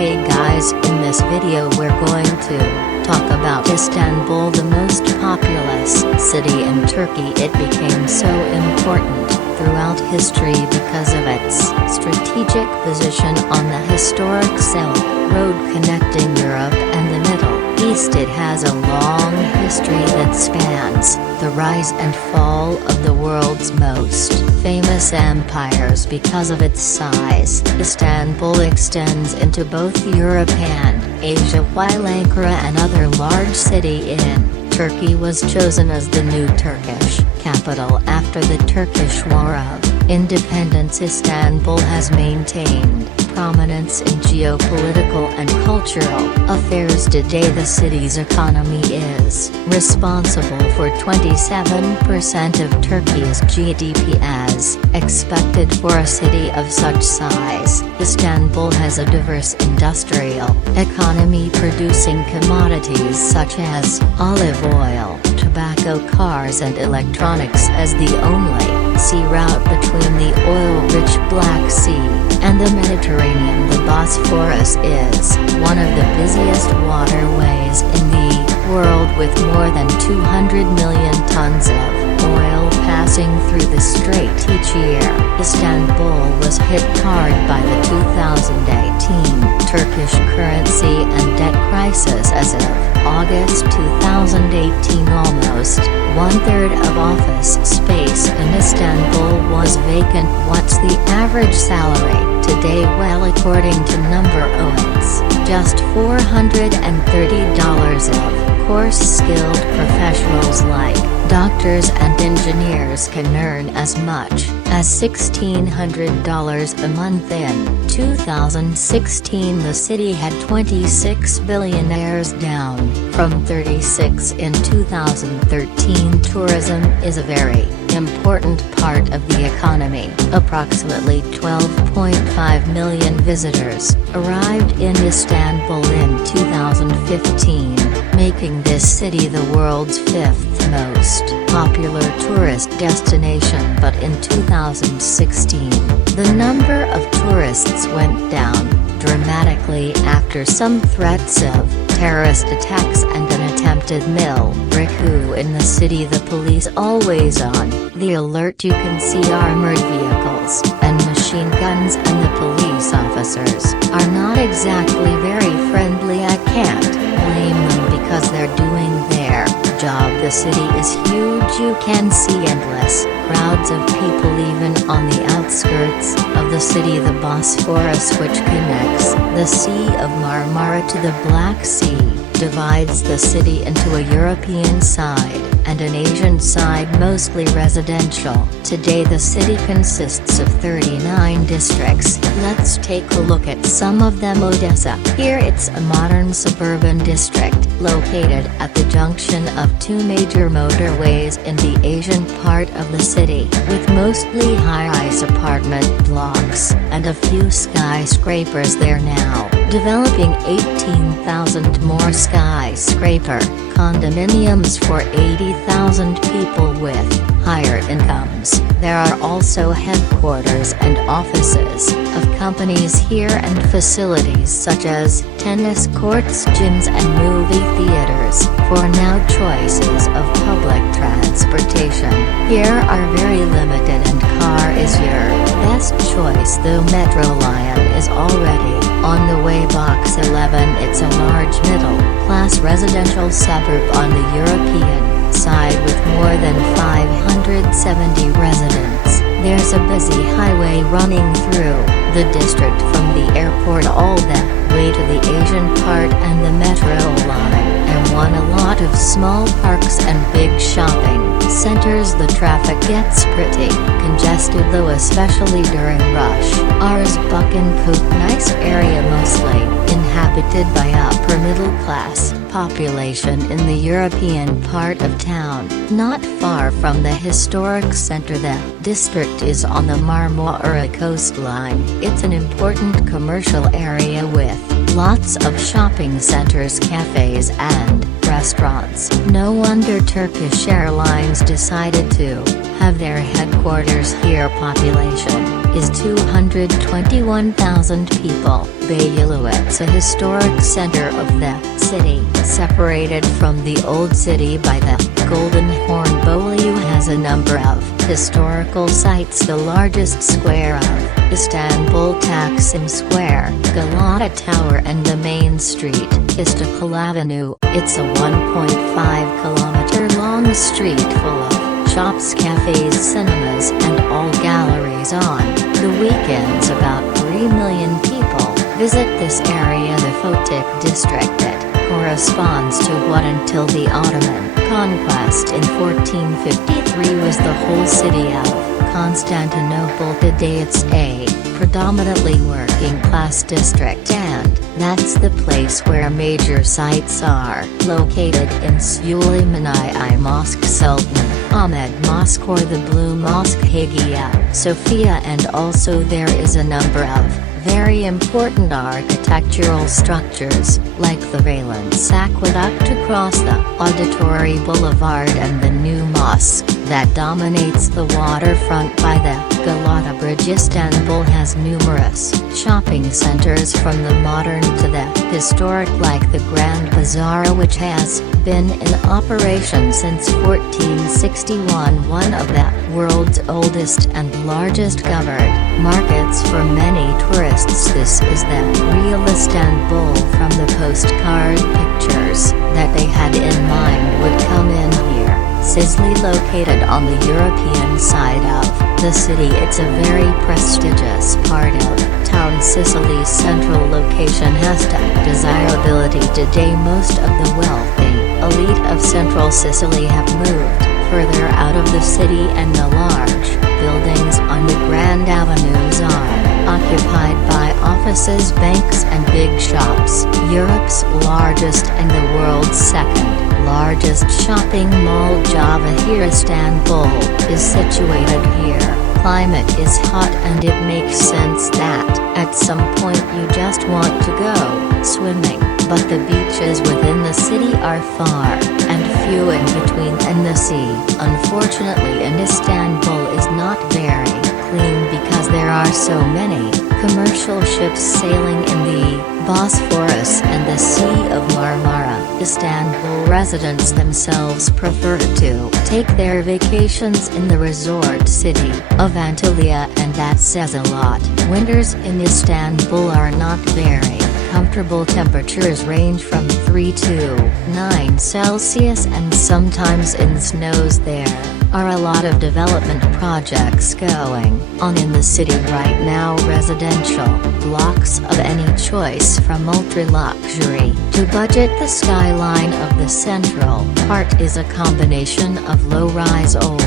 Hey guys, in this video we're going to talk about Istanbul, the most populous city in Turkey. It became so important throughout history because of its strategic position on the historic Silk Road connecting Europe and the Middle East. It has a long history that spans the rise and fall of the world's most famous empires. Because of its size, Istanbul extends into both Europe and Asia, while Ankara, another large city in Turkey, was chosen as the new Turkish capital after the Turkish War of Independence. Istanbul has maintained prominence in geopolitical and cultural affairs. Today the city's economy is responsible for 27% of Turkey's GDP. As expected for a city of such size, Istanbul has a diverse industrial economy, producing commodities such as olive oil, tobacco, cars and electronics. As the only sea route between the oil-rich Black Sea and the Mediterranean, the Bosphorus is one of the busiest waterways in the world, with more than 200 million tons of oil passing through the strait each year. Istanbul was hit hard by the 2018 Turkish currency and debt crisis. As of August 2018, almost one-third of office space in Istanbul was vacant. What's the average salary today? Well, according to Number Owens, just $430. Of course, skilled professionals like doctors and engineers can earn as much as $1,600 a month. In 2016, the city had 26 billionaires, down from 36 in 2013. Tourism is a very important part of the economy. Approximately 12.5 million visitors arrived in Istanbul in 2015, making this city the world's fifth most popular tourist destination. But in 2016, the number of tourists went down dramatically after some threats of terrorist attacks and an attempted military coup in the city. The police always on the alert. You can see armored vehicles and machine guns, and the police officers are not exactly very friendly. I can't blame them because they're doing their job. The city is huge. You can see endless crowds of people even on the outskirts of the city. The Bosphorus, which connects the Sea of Marmara to the Black Sea, divides the city into a European side and an Asian side, mostly residential. Today the city consists of 39 districts. Let's take a look at some of them. Odessa. Here it's a modern suburban district, located at the junction of two major motorways in the Asian part of the city, with mostly high-rise apartment blocks and a few skyscrapers. There now developing 18,000 more skyscraper condominiums for 80,000 people with higher incomes. There are also headquarters and offices of companies here, and facilities such as tennis courts, gyms and movie theaters. For now, choices of public transportation here are very limited, and car is your best choice. The Metro line is already on the way. Box 11. It's a large middle-class residential suburb on the European side with more than 570 residents. There's a busy highway running through the district from the airport all the way to the Asian part and the metro line, and a lot of small parks and big shopping centers. The traffic gets pretty congested though, especially during rush hours. Buckenpoop, nice area, mostly inhabited by upper middle class population in the European part of town, not far from the historic center. The district is on the Marmara coastline. It's an important commercial area with lots of shopping centers, cafes and restaurants. No wonder Turkish Airlines decided to have their headquarters here. Population is 221,000 people. It's a historic center of the city, separated from the old city by the Golden Horn. Bolu has a number of historical sites. The largest square of Istanbul, Taksim Square, Galata Tower, and the main street, Istiklal Avenue. It's a 1.5-kilometer long street full of shops, cafes, cinemas, and all galleries. On the weekends, about 3 million people visit this area. The Fotik district that corresponds to what until the Ottoman conquest in 1453 was the whole city of Constantinople. Today it's a predominantly working-class district, and that's the place where major sites are located in Süleymaniyye Mosque, Sultan Ahmed Mosque, or the Blue Mosque, Hagia Sophia, and also there is a number of very important architectural structures, like the Valence Aqueduct across the Auditory Boulevard and the new mosque that dominates the waterfront by the Galata Bridge. Istanbul has numerous shopping centers, from the modern to the historic, like the Grand Bazaar, which has been in operation since 1461, one of the world's oldest and largest covered markets for many tourists. This is the real Istanbul from the postcard pictures that they had in mind would come in here. Sicily, located on the European side of the city, it's a very prestigious part of town. Sicily's central location has desirability. Today most of the wealthy elite of central Sicily have moved further out of the city, and the large buildings on the grand avenues are occupied by offices, banks, and big shops. Europe's largest and the world's second largest shopping mall, Java here. Istanbul is situated here. Climate is hot, and it makes sense that at some point you just want to go swimming, but the beaches within the city are far and few in between, and the sea, unfortunately, in Istanbul is not very clean because there are so many commercial ships sailing in the Bosphorus and the Sea of Marmara. Istanbul residents themselves prefer to take their vacations in the resort city of Antalya, and that says a lot. Winters in Istanbul are not very comfortable. Temperatures range from 3 to 9 Celsius, and sometimes it snows. There are a lot of development projects going on in the city right now. Residential blocks of any choice, from ultra-luxury to budget. The skyline of the central part is a combination of low-rise old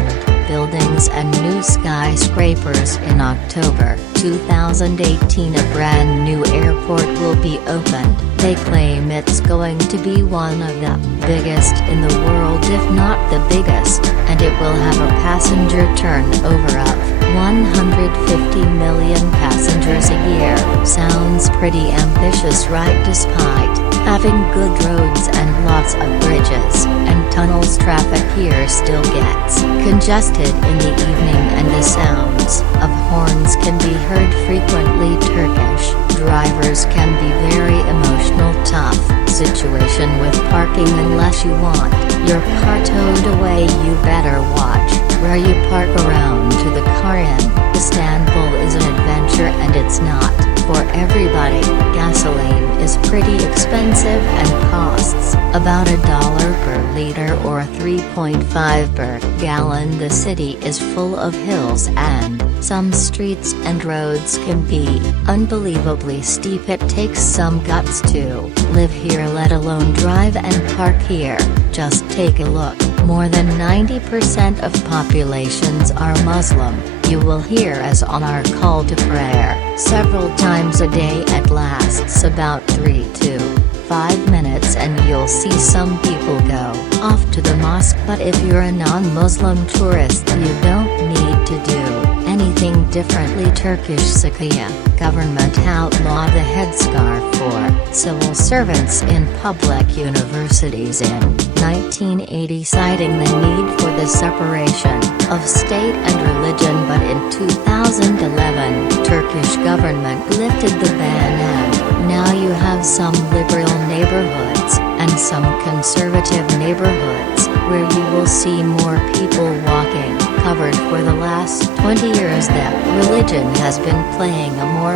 buildings and new skyscrapers. In October 2018, a brand new airport will be opened. They claim it's going to be one of the biggest in the world, if not the biggest, and it will have a passenger turnover of 150 million passengers a year. Sounds pretty ambitious, right? Despite having good roads and lots of bridges and tunnels, traffic here still gets congested in the evening, and the sounds of horns can be heard frequently. Turkish drivers can be very emotional. Tough situation with parking. Unless you want your car towed away, you better watch where you park. Around to the car in Istanbul is an adventure, and it's not for everybody. Gasoline is pretty expensive and costs about $1 per liter or 3.5 per gallon. The city is full of hills, and some streets and roads can be unbelievably steep. It takes some guts to live here, let alone drive and park here. Just take a look. More than 90% of populations are Muslim. You will hear us on our call to prayer several times a day. It lasts about 3 to 5 minutes, and you'll see some people go off to the mosque. But if you're a non-Muslim tourist, you don't need to do anything differently. Turkish Sakiya government outlawed the headscarf for civil servants in public universities in 1980, citing the need for the separation of state and religion, but in 2011, Turkish government lifted the ban and now you have some liberal neighborhoods and some conservative neighborhoods where you will see more people walking, covered for the last 20 years that religion has been playing a more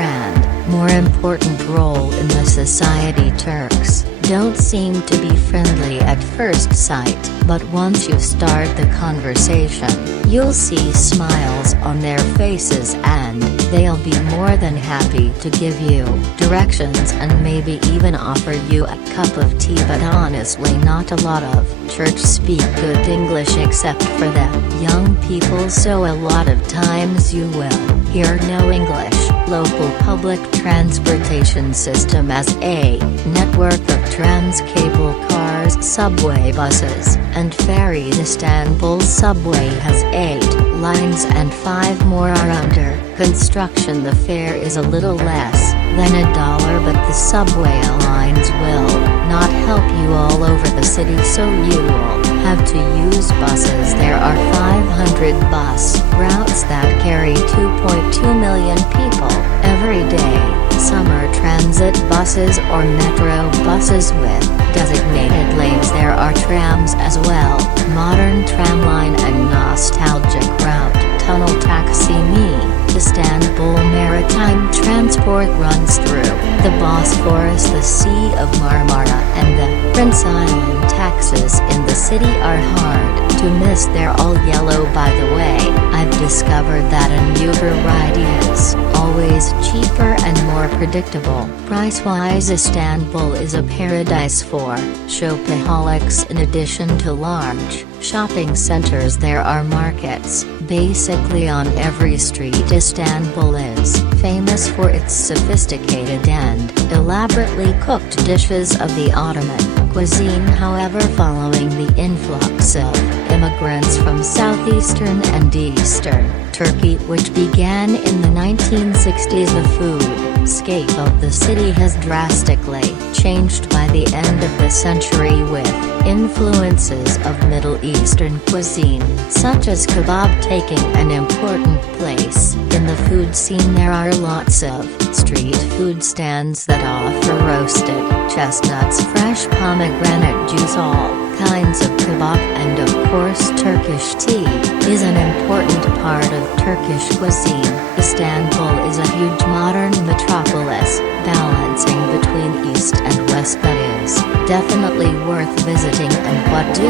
important role in the society. Turks don't seem to be friendly at first sight, but once you start the conversation, you'll see smiles on their faces and they'll be more than happy to give you directions and maybe even offer you a cup of tea. But honestly, not a lot of Turks speak good English except for the young people, so a lot of times you will hear no English. Local public transportation system as a network of trams, cable cars, subway buses, and ferries. Istanbul subway has 8 lines and 5 more are under construction. The fare is a little less than $1, but the subway lines will not help you all over the city, so you'll have to use buses. There are 500 bus routes that carry 2.2 million people every day. Some are transit buses or metro buses with designated lanes. There are trams as well, modern tramline and nostalgic route tunnel. Taksim Istanbul maritime transport runs through the Bosphorus, the Sea of Marmara, and the Prince Island. Taxis in the city are hard to miss, they're all yellow. By the way, I've discovered that an Uber ride is always cheaper and more predictable price-wise. Istanbul is a paradise for shopaholics. In addition to large shopping centers, there are markets basically on every street. Istanbul is famous for its sophisticated and elaborately cooked dishes of the Ottoman cuisine. However, following the influx of immigrants from southeastern and eastern Turkey, which began in the 1960s, the foodscape of the city has drastically changed by the end of the century, with influences of Middle Eastern cuisine, such as kebab, taking an important place in the food scene. There are lots of street food stands that offer roasted chestnuts, fresh pomegranate juice, all kinds of kebab, and of course Turkish tea is an important part of Turkish cuisine. Istanbul is a huge modern metropolis, balancing between east and west, that is definitely worth visiting. And what do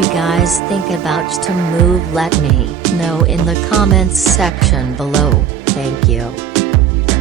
you guys think about to move? Let me know in the comments section below. Thank you.